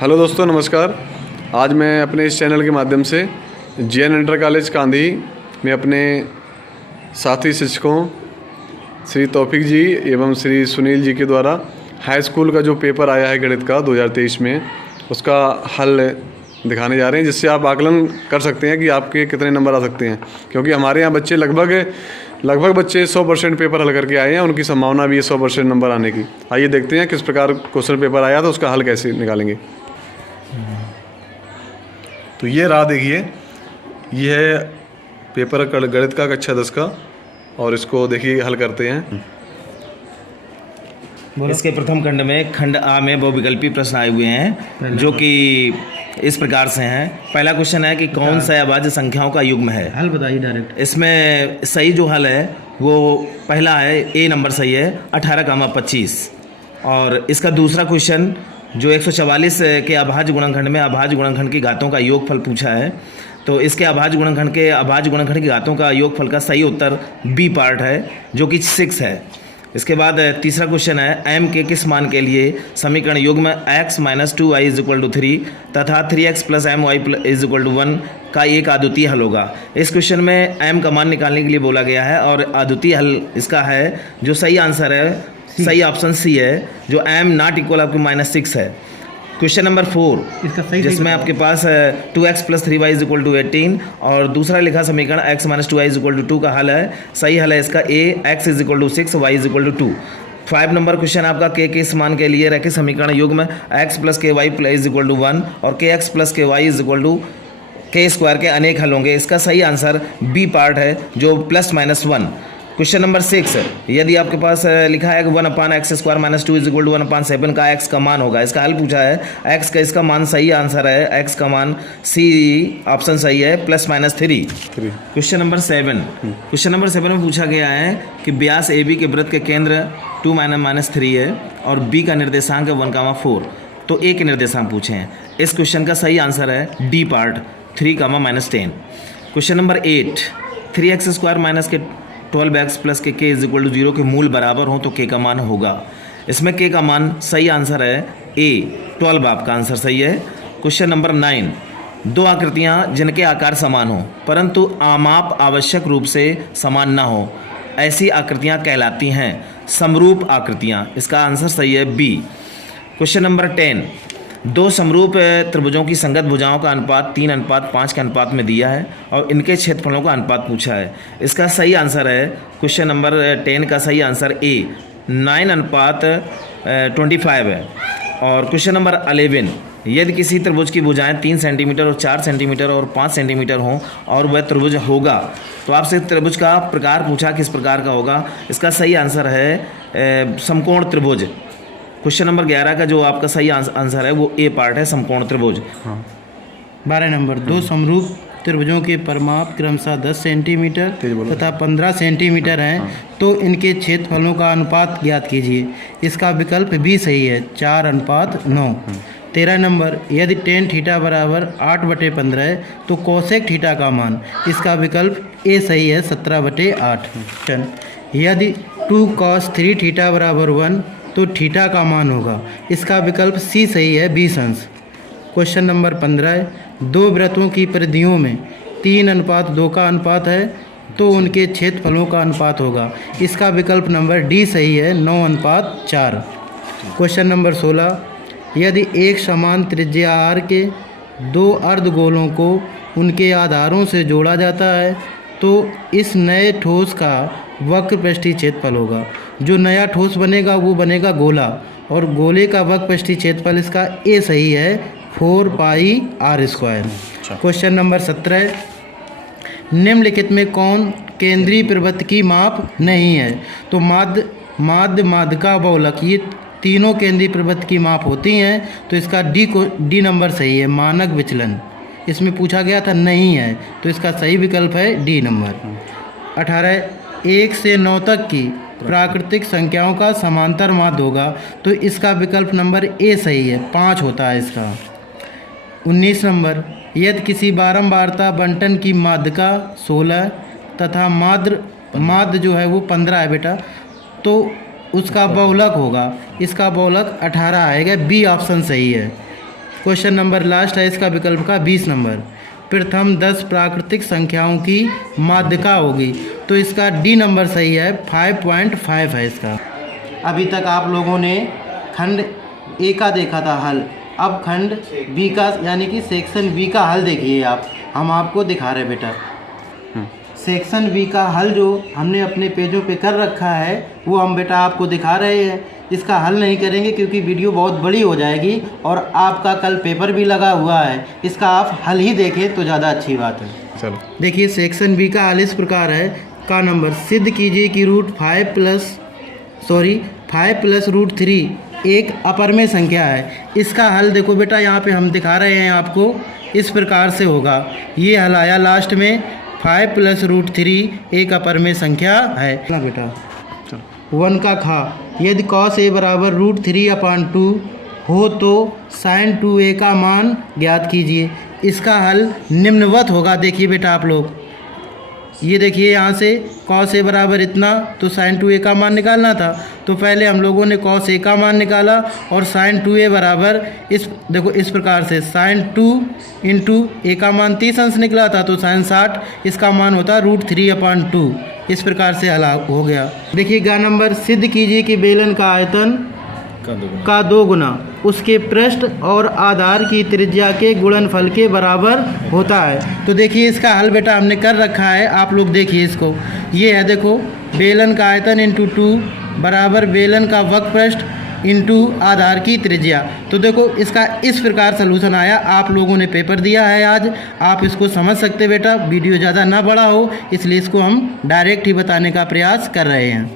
Hello दोस्तों, नमस्कार। आज मैं अपने इस चैनल के माध्यम से JN इंटर कॉलेज कांधी में अपने साथी शिक्षकों श्री तौफीक जी एवं श्री सुनील जी के द्वारा हाई स्कूल का जो पेपर आया है गणित का 2023 में, उसका हल दिखाने जा रहे हैं, जिससे आप आकलन कर सकते हैं कि आपके कितने नंबर आ सकते हैं। क्योंकि हमारे यहाँ बच्चे लगभग बच्चे 100% पेपर हल करके आए हैं, उनकी संभावना भी है 100% नंबर आने की। आइए देखते हैं किस प्रकार क्वेश्चन पेपर आया, तो उसका हल कैसे निकालेंगे। तो ये रहा, देखिए, ये है पेपर गणित का कक्षा 10 का, और इसको देखिए हल करते हैं। इसके प्रथम खंड में खंड आ में बहुविकल्पी प्रश्न आए हुए हैं, जो कि इस प्रकार से हैं। पहला क्वेश्चन है कि कौन सा अभाज्य संख्याओं का युग्म है। हल बताइए डायरेक्ट। इसमें सही जो हल है वो पहला है, ए नंबर सही है, 18,25। और इसका दूसरा क्वेश्चन जो 144 के अभाज्य गुणनखंड में अभाज्य गुणनखंड की घातों का योगफल पूछा है, तो इसके अभाज्य गुणनखंड की घातों का योगफल का सही उत्तर बी पार्ट है, जो कि 6 है। इसके बाद तीसरा क्वेश्चन है, m के किस मान के लिए समीकरण युग्म x - 2y = 3 तथा 3x + my = 1 का एक अद्वितीय हल होगा। इस क्वेश्चन में m का मान निकालने के लिए बोला गया है, और अद्वितीय हल इसका है, जो सही आंसर है, सही ऑप्शन सी है, जो m ≠ आपके -6 है। क्वेश्चन नंबर 4, इसका सही जिसमें आपके पास 2x + 3y = 18 और दूसरा लिखा समीकरण x - 2y = 2 का हल है। सही हल है इसका a, x = 6, y = 2। 5 number question आपका k के इस मान के लिए रखे समीकरण युग्म x + ky = 1 और kx + ky = k² के अनेक हल होंगे। इसका सही आंसर बी पार्ट है, जो +-1। क्वेश्चन नंबर 6, यदि आपके पास लिखा है कि 1/x² - 2 = 1/7 का x का मान होगा। इसका हल पूछा है, x का इसका मान सही आंसर है, x का मान सी ऑप्शन सही है, +-3। क्वेश्चन नंबर 7 में पूछा गया है कि व्यास AB के वृत्त के केंद्र 2 - 3 है और B का निर्देशांक है 1,4। तो A के निर्देशांक पूछे हैं। इस क्वेश्चन का सही आंसर है D part, 3, -10। Question number 8, 3x² - 12x + k = 0 के मूल बराबर हों तो k का मान होगा। इसमें k का मान सही आंसर है a, 12 आपका आंसर सही है। क्वेश्चन नंबर 9, दो आकृतियां जिनके आकार समान हो परंतु आमाप आवश्यक रूप से समान ना हो, ऐसी आकृतियां कहलाती हैं समरूप आकृतियां। इसका आंसर सही है बी। क्वेश्चन नंबर 10, दो समरूप त्रिभुजों की संगत भुजाओं का अनुपात 3:5 के अनुपात में दिया है और इनके क्षेत्रफलों का अनुपात पूछा है। इसका सही आंसर है, क्वेश्चन नंबर 10 का सही आंसर ए, 9:25 है। और क्वेश्चन नंबर 11, यदि किसी त्रिभुज की भुजाएं 3 सेंटीमीटर और 4 सेंटीमीटर और 5 सेंटीमीटर हों और वह त्रिभुज होगा, तो आपसे त्रिभुज का प्रकार पूछा, किस प्रकार का होगा। इसका सही आंसर है समकोण त्रिभुज। क्वेश्चन नंबर 11 का जो आपका सही आंसर है वो ए पार्ट है, समकोण त्रिभुज। 12 नंबर, दो समरूप त्रिभुजों के परिमाप क्रमशः 10 सेंटीमीटर तथा 15 सेंटीमीटर हैं, तो इनके क्षेत्रफलों का अनुपात ज्ञात कीजिए। इसका विकल्प भी सही है, 4:9। 13 नंबर, यदि tan θ = 8/15 है तो कोसेक थीटा का मान। इसका विकल्प ए सही है, 17/8। यदि 2 cos 3 θ = 1 तो थीटा का मान होगा। इसका विकल्प सी सही है, 20 अंश। क्वेश्चन नंबर 15, दो वृत्तों की परिधियों में 3:2 का अनुपात है तो उनके क्षेत्रफलों का अनुपात होगा। इसका विकल्प नंबर डी सही है, 9:4। क्वेश्चन नंबर 16, यदि एक समान त्रिज्या r के दो अर्धगोलों को उनके आधारों से जोड़ा जाता है तो इस नए ठोस का वक्र पृष्ठीय क्षेत्रफल होगा। जो नया ठोस बनेगा वो बनेगा गोला, और गोले का वक्र पृष्ठीय क्षेत्रफल इसका ए सही है, 4πr²। क्वेश्चन नंबर 17, निम्नलिखित में कौन केंद्रीय प्रवृत्त की माप नहीं है। तो माध्य, माध्यिका, बहुलक, ये तीनों केंद्रीय प्रवृत्त की माप होती हैं। तो इसका डी नंबर सही है, मानक विचलन। इसमें पूछा गया था नहीं है, तो इसका सही विकल्प है डी नंबर। 18, 1 से 9 तक की प्राकृतिक संख्याओं का समांतर माध्य होगा, तो इसका विकल्प नंबर ए सही है, 5 होता है इसका। 19 नंबर, यदि किसी बारंबारता बंटन की माध्यिका 16 तथा माध्य जो है वो 15 है बेटा, तो उसका बहुलक होगा। इसका बहुलक 18 आएगा, बी ऑप्शन सही है। क्वेश्चन नंबर लास्ट है इसका विकल्प का 20 नंबर। प्रथम 10 प्राकृतिक संख्याओं की माध्यिका होगी, तो इसका डी नंबर सही है, 5.5 है इसका। अभी तक आप लोगों ने खंड ए का देखा था हल, अब खंड बी का यानी कि सेक्शन बी का हल देखिए आप, हम आपको दिखा रहे बेटा। सेक्शन बी का हल जो हमने अपने पेजों पे कर रखा है वो हम बेटा आपको दिखा रहे हैं। इसका हल नहीं करेंगे क्योंकि वीडियो बहुत बड़ी हो जाएगी और आपका कल पेपर भी लगा हुआ है, इसका आप हल ही देखें तो ज़्यादा अच्छी बात है। चलो देखिए सेक्शन बी का हल इस प्रकार है। का नंबर सिद्ध कीजिए कि फाइव प्लस रूट 3 एक अपरमेय संख्या है। इसका हल देखो बेटा यहाँ पे हम दिखा रहे हैं आपको, इस प्रकार से होगा। ये हल आया लास्ट में 5 प्लस रूट 3 एक अपरमेय संख्या है बेटा। 1 का खा, यदि cos a बराबर रूट 3/2 हो तो sin 2a का मान ज्ञात कीजिए। इसका हल निम्नवत होगा। देखिए बेटा आप लोग, ये देखिए यहाँ से cos a बराबर इतना, तो sin 2a का मान निकालना था, तो पहले हम लोगों ने cos a का मान निकाला और sin 2a बराबर इस देखो इस प्रकार से sin 2 इंटू a का मान 30 अंश निकला था, तो sin 60 इसका मान होता रूट 3/2। इस प्रकार से हल हो गया। देखिए गा नंबर सिद्ध कीजिए कि बेलन का आयतन का 2 गुना उसके पृष्ठ और आधार की त्रिज्या के गुणनफल के बराबर होता है। तो देखिए इसका हल बेटा हमने कर रखा है, आप लोग देखिए इसको। ये है देखो, बेलन का आयतन इंटू 2 बराबर बेलन का वक्र पृष्ठ इंटू आधार की त्रिज्या। तो देखो इसका इस प्रकार सलूशन आया। आप लोगों ने पेपर दिया है आज, आप इसको समझ सकते बेटा, वीडियो ज़्यादा ना बड़ा हो इसलिए इसको हम डायरेक्ट ही बताने का प्रयास कर रहे हैं।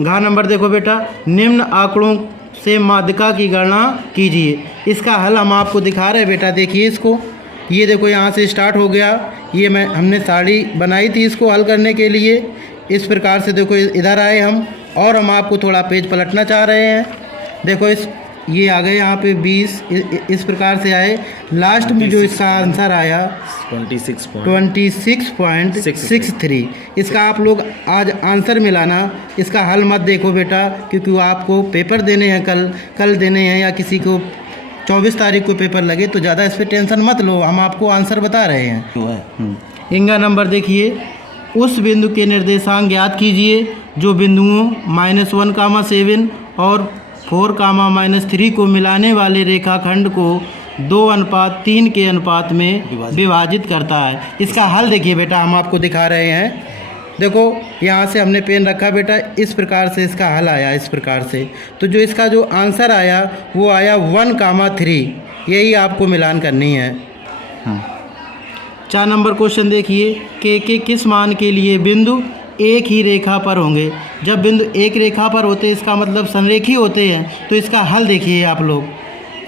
घा नंबर देखो बेटा, निम्न आंकड़ों से माध्यिका की गणना कीजिए। इसका हल हम आपको दिखा रहे हैं बेटा, देखिए इसको। ये देखो यहाँ से स्टार्ट हो गया, ये हमने साड़ी बनाई थी इसको हल करने के लिए। इस प्रकार से देखो इधर आए हम, और हम आपको थोड़ा पेज पलटना चाह रहे हैं। देखो ये आ गए यहाँ पे 20, इस प्रकार से आए। लास्ट में जो इसका आंसर आया 26.63। इसका आप लोग आज आंसर मिलाना, इसका हल मत देखो बेटा, क्योंकि आपको पेपर देने हैं, कल देने हैं, या किसी को 24 तारीख को पेपर लगे, तो ज़्यादा इस पर टेंशन मत लो, हम आपको आंसर बता रहे हैं। इंगा नंबर देखिए, उस बिंदु के निर्देशांक ज्ञात कीजिए जो बिंदुओं -1, 7 और 4, -3 को मिलाने वाले रेखाखंड को 2:3 के अनुपात में विभाजित करता है। इसका हल देखिए बेटा, हम आपको दिखा रहे हैं। देखो यहाँ से हमने पेन रखा बेटा, इस प्रकार से इसका हल आया, इस प्रकार से। तो जो इसका जो आंसर आया वो आया 1,3, यही आपको मिलान करनी है। 4 नंबर क्वेश्चन देखिए, के किस मान के लिए बिंदु एक ही रेखा पर होंगे। जब बिंदु एक रेखा पर होते हैं इसका मतलब संरेखी होते हैं। तो इसका हल देखिए आप लोग,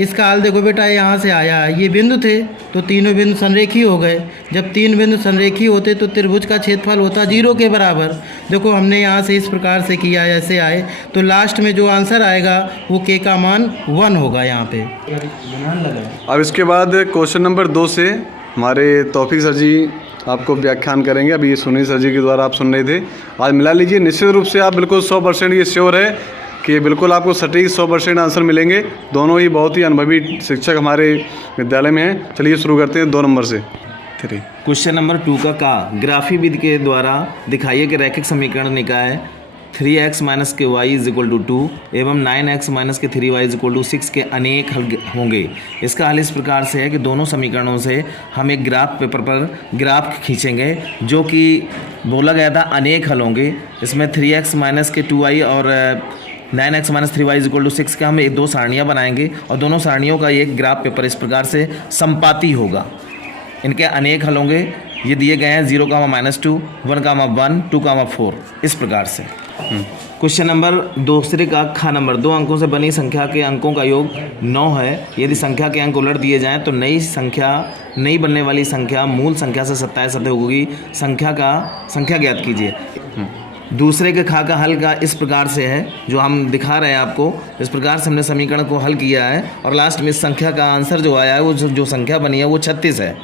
इसका हल देखो बेटा, यहाँ से आया है, ये बिंदु थे तो तीनों बिंदु संरेखी हो गए। जब 3 बिंदु संरेखी होते तो त्रिभुज का क्षेत्रफल होता 0 के बराबर। देखो हमने यहाँ से इस प्रकार से किया, ऐसे आए, तो लास्ट में जो आंसर आएगा वो के का मान 1 होगा यहाँ पे। अब इसके बाद क्वेश्चन नंबर 2 से हमारे तौफीक सर जी आपको व्याख्यान करेंगे। अभी ये सुनील सर जी के द्वारा आप सुन रहे थे, आज मिला लीजिए। निश्चित रूप से आप बिल्कुल 100% ये श्योर है कि बिल्कुल आपको सटीक 100% आंसर मिलेंगे। दोनों ही बहुत ही अनुभवी शिक्षक हमारे विद्यालय में हैं। चलिए शुरू करते हैं 2 नंबर से। 3 क्वेश्चन नंबर 2 का ग्राफी विधि के द्वारा दिखाइए कि रैखिक समीकरण निकाय 3x माइनस के y इज इक्वल टू 2 एवं 9x माइनस के 3y इज इक्वल टू 6 के अनेक हल होंगे। इसका हल इस प्रकार से है कि दोनों समीकरणों से हम एक ग्राफ पेपर पर ग्राफ खींचेंगे, जो कि बोला गया था अनेक हल होंगे। इसमें 3x माइनस के 2y और 9x minus 3y is equal to 6 के हम 2 सारणियाँ बनाएंगे और दोनों सारणियों का एक ग्राफ पेपर इस प्रकार से संपाती होगा। इनके अनेक हल होंगे, ये दिए गए हैं 0, -2, 1, 2, 4, इस प्रकार से। क्वेश्चन नंबर 2 का खा नंबर 2 अंकों से बनी संख्या के अंकों का योग 9 है। यदि संख्या के अंक उलट दिए जाएं तो नई बनने वाली संख्या मूल संख्या से 27 अधिक होगी। संख्या ज्ञात कीजिए। दूसरे के खा का हल का इस प्रकार से है, जो हम दिखा रहे हैं आपको। इस प्रकार से हमने समीकरण को हल किया है और लास्ट में इस संख्या का आंसर जो आया है, वो जो संख्या बनी है वो 36 है।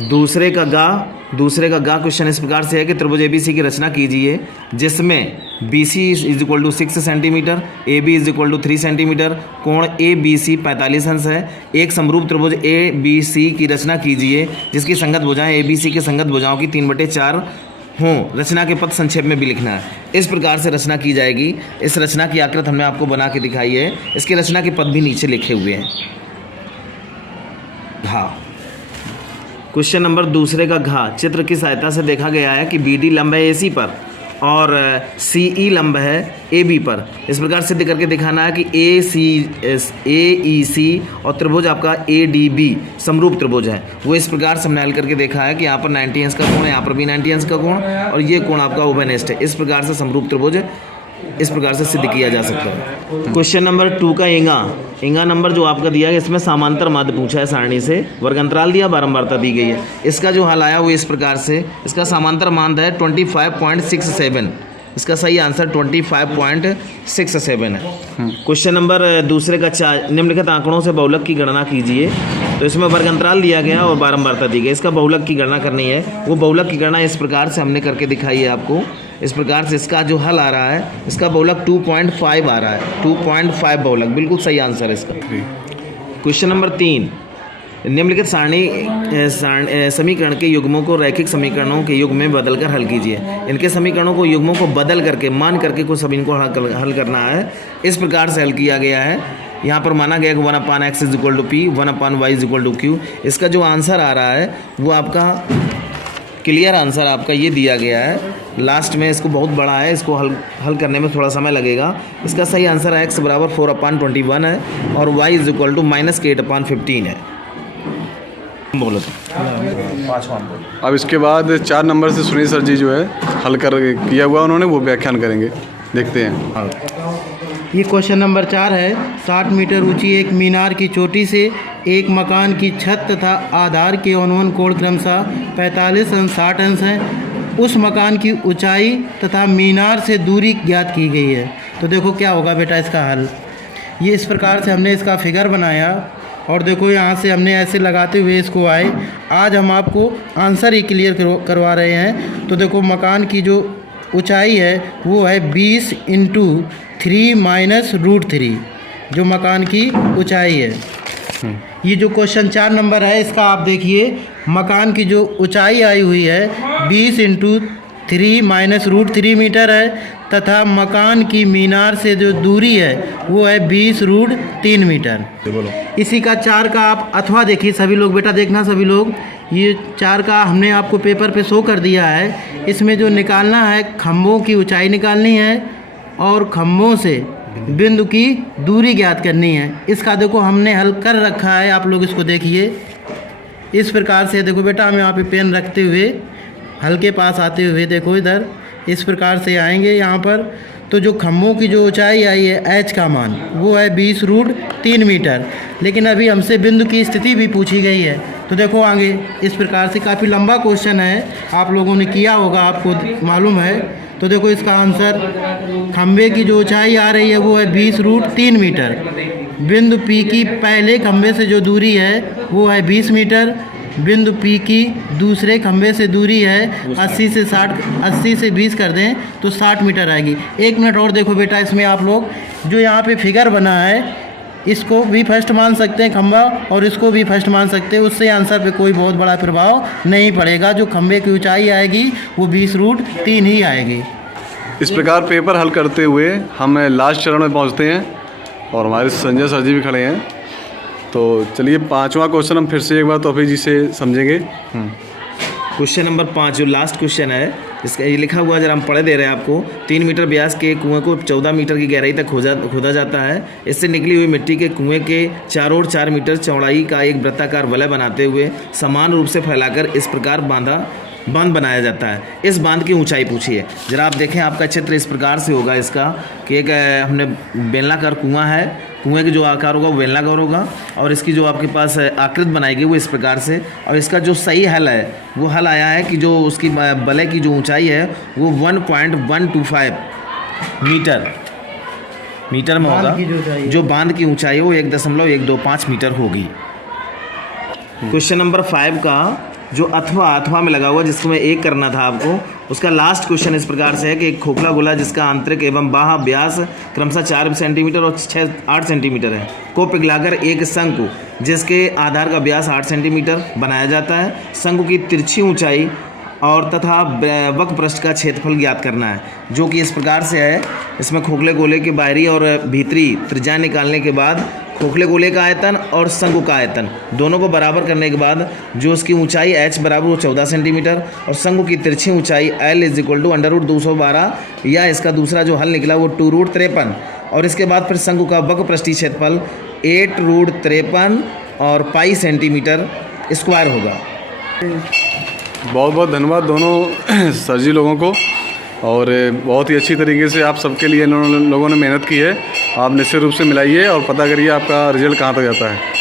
दूसरे का गा दूसरे का गा क्वेश्चन इस प्रकार से है कि त्रिभुज ABC की रचना कीजिए जिसमें BC is equal to 6 centimetre, AB is equal to 3 centimetre, कोण ABC 45 अंश है। एक समरूप त्रिभुज ABC की रचना कीजिए जिसकी संगत भुजाएं ABC की संगत भुजाओं की 3/4 हों। रचना के पद संक्षेप में भी लिखना है। इस प्रकार से रचना की जाएगी। इस रचना की आकृति हमने आपको बना के दिखाई है। इसकी रचना के पद भी नीचे लिखे हुए हैं। घा क्वेश्चन नंबर दूसरे का घा चित्र की सहायता से देखा गया है कि BD लंब है AC पर और CE लंब है AB पर। इस प्रकार सिद्ध करके दिखाना है कि AEC और त्रिभुज आपका ADB समरूप त्रिभुज है। वो इस प्रकार से हमने हल करके देखा है कि यहाँ पर 90 अंश का कोण है, यहाँ पर भी 90 अंश का कोण और ये कोण आपका उभयनिष्ठ है। इस प्रकार से समरूप त्रिभुज इस प्रकार से सिद्ध किया जा सकता है। क्वेश्चन नंबर 2 का इंगा नंबर जो आपका दिया है इसमें समांतर माध्य पूछा है सारणी से, वर्ग अंतराल दिया, बारंबारता दी गई है। इसका जो हल आया वो इस प्रकार से, इसका समांतर माध्य है 25.67। इसका सही आंसर 25.67 है। क्वेश्चन नंबर दूसरे का 4 निम्नलिखित आंकड़ों से बहुलक की गणना कीजिए। तो इसमें वर्ग अंतराल दिया गया और बारंबारता दी गई। इसका बहुलक की गणना करनी है। वो बहुलक की गणना इस प्रकार से हमने करके दिखाई है आपको। इस प्रकार से इसका जो हल आ रहा है, इसका बहुलक 2.5 आ रहा है। 2.5 बहुलक बिल्कुल सही आंसर है इसका। क्वेश्चन नंबर 3 निम्नलिखित समीकरण के युग्मों को रैखिक समीकरणों के युग्म में बदलकर हल कीजिए। इनके समीकरणों को युग्मों को बदल करके मान करके कुछ सभी इनको हल करना है। इस प्रकार से हल किया गया है। यहाँ पर माना गया कि 1/x is equal to P, 1/y is equal to Q। इसका जो आंसर आ रहा है वो आपका क्लियर आंसर आपका ये दिया गया है। लास्ट में इसको बहुत बड़ा है, इसको हल करने में थोड़ा समय लगेगा। इसका सही आंसर है x बराबर 4/21 है और y इज इक्वल टू -8/15 है। बोलो तो पाँचवा। अब इसके बाद 4 नंबर से सुनील सर जी जो है हल कर किया हुआ उन्होंने वो व्याख्यान करेंगे। देखते हैं। ये क्वेश्चन नंबर 4 है। 60 मीटर ऊंची एक मीनार की चोटी से एक मकान की छत तथा आधार के अनुमान कोण क्रमशः 45 अंश 60 अंश हैं। उस मकान की ऊंचाई तथा मीनार से दूरी ज्ञात की गई है। तो देखो क्या होगा बेटा इसका हल। ये इस प्रकार से हमने इसका फिगर बनाया और देखो यहाँ से हमने ऐसे लगाते हुए इसको आए। आज हम आपको आंसर ही क्लियर करवा रहे हैं। तो देखो मकान की जो ऊंचाई है वो है 20 × 3 - √3 जो मकान की ऊंचाई है। ये जो क्वेश्चन 4 नंबर है इसका आप देखिए, मकान की जो ऊंचाई आई हुई है 20 × 3 - √3 मीटर है तथा मकान की मीनार से जो दूरी है वो है 20 √3 मीटर। इसी का 4 का आप अथवा देखिए सभी लोग, बेटा देखना सभी लोग, ये 4 का हमने आपको पेपर पे शो कर दिया है। इसमें जो निकालना है खम्भों की ऊंचाई निकालनी है और खम्भों से बिंदु की दूरी ज्ञात करनी है। इसका देखो हमने हल कर रखा है, आप लोग इसको देखिए। इस प्रकार से देखो बेटा, हम यहाँ पे पेन रखते हुए हल के पास आते हुए देखो इधर इस प्रकार से आएंगे यहाँ पर। तो जो खम्भों की जो ऊंचाई आई है h का मान वो है 20 √3 मीटर। लेकिन अभी हमसे बिंदु की स्थिति भी पूछी गई है। तो देखो आगे इस प्रकार से काफ़ी लंबा क्वेश्चन है, आप लोगों ने किया होगा, आपको मालूम है। तो देखो इसका आंसर, खम्भे की जो ऊंचाई आ रही है वो है 20 √3 मीटर। बिंदु P की पहले खम्भे से जो दूरी है वो है 20 मीटर। बिंदु P की दूसरे खंभे से दूरी है 80 से 20 कर दें तो 60 मीटर आएगी। 1 मिनट और देखो बेटा, इसमें आप लोग जो यहाँ पे फिगर बना है इसको भी फर्स्ट मान सकते हैं खंभा और इसको भी फर्स्ट मान सकते हैं। उससे आंसर पे कोई बहुत बड़ा प्रभाव नहीं पड़ेगा। जो खंभे की ऊंचाई आएगी वो 20 √3 ही आएगी। इस प्रकार पेपर हल करते हुए हम लास्ट चरण में पहुँचते हैं और हमारे संजय सर जी भी खड़े हैं। तो चलिए 5वां क्वेश्चन हम फिर से एक बार तौफीक जी से समझेंगे। क्वेश्चन नंबर 5 जो लास्ट क्वेश्चन है, इसका ये लिखा हुआ जरा हम पढ़े दे रहे हैं आपको। 3 मीटर व्यास के कुएं को 14 मीटर की गहराई तक खोदा जाता है। इससे निकली हुई मिट्टी के कुएं के चारों ओर 4 मीटर चौड़ाई का एक वृत्ताकार वलय बनाते हुए समान रूप से फैलाकर इस प्रकार बांध बनाया जाता है। इस बांध की ऊंचाई पूछिए। जरा आप देखें, आपका चित्र इस प्रकार से होगा इसका कि एक हमने बेलनाकार कुआं है, कुएं का जो आकार होगा वो बेलनाकार होगा और इसकी जो आपके पास आकृति बनाएगी वो इस प्रकार से। और इसका जो सही हल है वो हल आया है कि जो उसकी वलय की जो ऊंचाई है वो 1.125 मीटर में होगा। जो बांध की ऊंचाई है वो 1.125 मीटर होगी। क्वेश्चन नंबर 5 का जो अथवा में लगा हुआ जिसमें एक करना था आपको, उसका लास्ट क्वेश्चन इस प्रकार से है कि एक खोखला गोला जिसका आंतरिक एवं बाह्य व्यास क्रमशः 4 सेंटीमीटर और 8 सेंटीमीटर है को पिघलाकर एक शंकु जिसके आधार का व्यास 8 सेंटीमीटर बनाया जाता है। शंकु की तिरछी ऊंचाई और तथा वक्र पृष्ठ का क्षेत्रफल ज्ञात करना है, जो कि इस प्रकार से है। इसमें खोखले गोले के बाहरी और भीतरी त्रिज्या निकालने के बाद खोखले गोले का आयतन और शंकु का आयतन दोनों को बराबर करने के बाद जो उसकी ऊंचाई h बराबर वो 14 सेंटीमीटर और शंकु की तिरछी ऊंचाई L = √212 या इसका दूसरा जो हल निकला वो 2√53 और इसके बाद फिर शंकु का वक्र पृष्ठीय क्षेत्रफल 8√53 और पाई सेंटीमीटर स्क्वायर होगा। बहुत बहुत धन्यवाद दोनों सर जी लोगों को, और बहुत ही अच्छी तरीके से आप सबके लिए इन लोगों ने मेहनत की है। आप निश्चित रूप से मिलाइए और पता करिए आपका रिजल्ट कहाँ तक जाता है।